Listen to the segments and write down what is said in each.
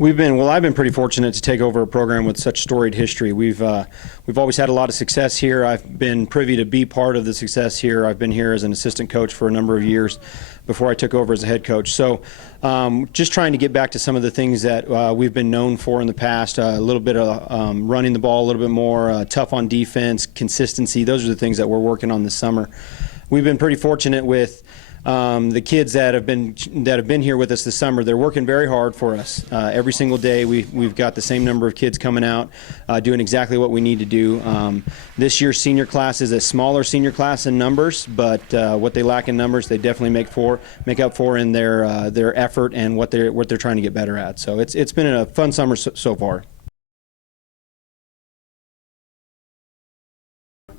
I've been pretty fortunate to take over a program with such storied history. We've always had a lot of success here. I've been privy to be part of the success here. I've been here as an assistant coach for a number of years before I took over as a head coach. So just trying to get back to some of the things that we've been known for in the past, a little bit of running the ball a little bit more, tough on defense, consistency. Those are the things that we're working on this summer. We've been pretty fortunate with the kids that have been here with us this summer. They're working very hard for us. Every single day we've got the same number of kids coming out doing exactly what we need to do. This year's senior class is a smaller senior class in numbers, but what they lack in numbers they definitely make up for in their effort and what they're trying to get better at. So it's been a fun summer so far.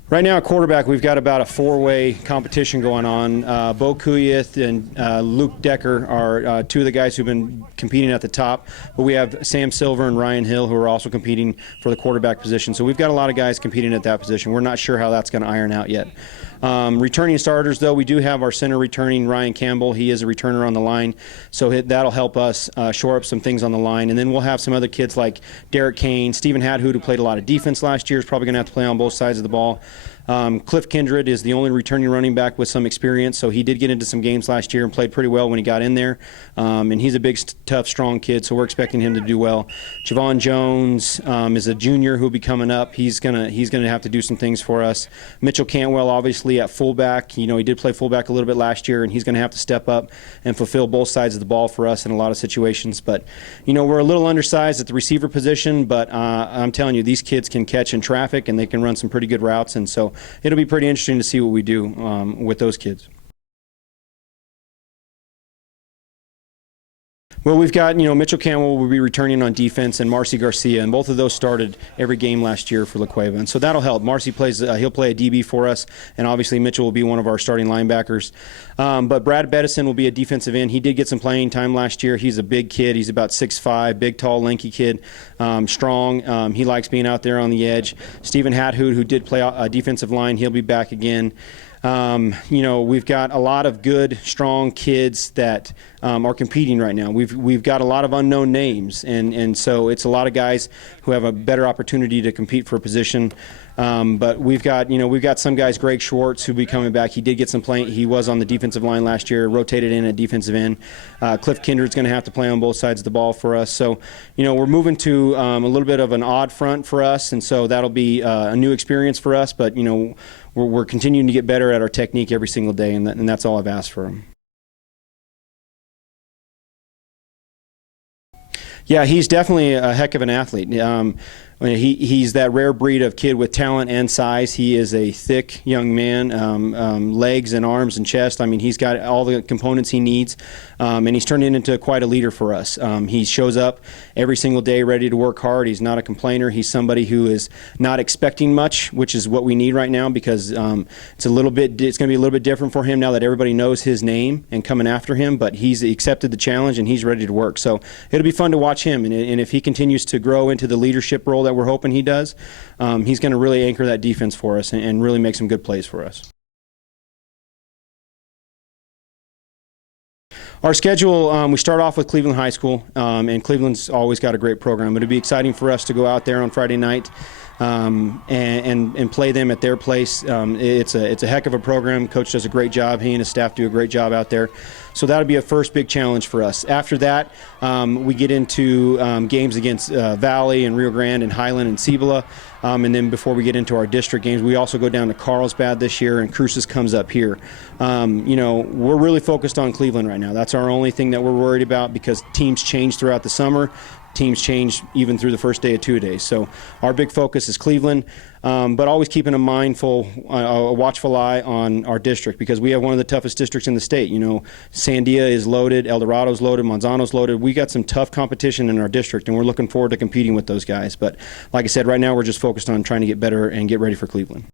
Right now at quarterback, we've got about a four-way competition going on. Beau and Luke Decker are two of the guys who've been competing at the top, but we have Sam Silver and Ryan Hill who are also competing for the quarterback position. So we've got a lot of guys competing at that position. We're not sure how that's going to iron out yet. Returning starters, though, we do have our center returning, Ryan Campbell. He is a returner on the line, so that'll help us shore up some things on the line. And then we'll have some other kids like Derek Kane, Stephen Hathoot, who played a lot of defense last year, is probably going to have to play on both sides of the ball. Cliff Kindred is the only returning running back with some experience, so he did get into some games last year and played pretty well when he got in there. And he's a big, tough, strong kid, so we're expecting him to do well. Javon Jones is a junior who'll be coming up. He's gonna have to do some things for us. Mitchell Cantuell, obviously at fullback. You know, he did play fullback a little bit last year, and he's going to have to step up and fulfill both sides of the ball for us in a lot of situations. But you know, we're a little undersized at the receiver position, but I'm telling you, these kids can catch in traffic and they can run some pretty good routes, and so it'll be pretty interesting to see what we do with those kids. Well, we've got, Mitchell Cantuell will be returning on defense, and Garcia, and both of those started every game last year for La Cueva, and so that'll help. Marcy plays, he'll play a DB for us, and obviously Mitchell will be one of our starting linebackers. But Brad Bedesem will be a defensive end. He did get some playing time last year. He's a big kid. He's about 6'5", big, tall, lanky kid, strong. He likes being out there on the edge. Stephen Hathoot, who did play a defensive line, he'll be back again. We've got a lot of good, strong kids that are competing right now. We've got a lot of unknown names, and so it's a lot of guys who have a better opportunity to compete for a position. But we've got some guys, Greg Schwartz, who'll be coming back. He did get some playing. He was on the defensive line last year, rotated in at defensive end. Cliff Kindred's going to have to play on both sides of the ball for us. So, we're moving to a little bit of an odd front for us, and so that'll be a new experience for us. But, we're continuing to get better at our technique every single day, and that's all I've asked for him. Yeah, he's definitely a heck of an athlete. He's that rare breed of kid with talent and size. He is a thick young man, legs and arms and chest. I mean, he's got all the components he needs, and he's turned into quite a leader for us. He shows up every single day ready to work hard. He's not a complainer. He's somebody who is not expecting much, which is what we need right now, because it's going to be a little bit different for him now that everybody knows his name and coming after him, but he's accepted the challenge and he's ready to work. So it'll be fun to watch him, and if he continues to grow into the leadership role that we're hoping he does, he's going to really anchor that defense for us and really make some good plays for us. Our schedule, we start off with Cleveland High School, and Cleveland's always got a great program. It'll be exciting for us to go out there on Friday night and play them at their place. It's a heck of a program. Coach does a great job. He and his staff do a great job out there. So that'll be a first big challenge for us. After that, we get into games against Valley and Rio Grande and Highland and Cibola. And then before we get into our district games, we also go down to Carlsbad this year, and Cruces comes up here. We're really focused on Cleveland right now. That's our only thing that we're worried about, because teams change throughout the summer. Teams change even through the first day of two-a-days. So our big focus is Cleveland, but always keeping a watchful eye on our district, because we have one of the toughest districts in the state. Sandia is loaded, El Dorado's loaded, Manzano's loaded. We got some tough competition in our district, and we're looking forward to competing with those guys. But like I said, right now we're just focused on trying to get better and get ready for Cleveland.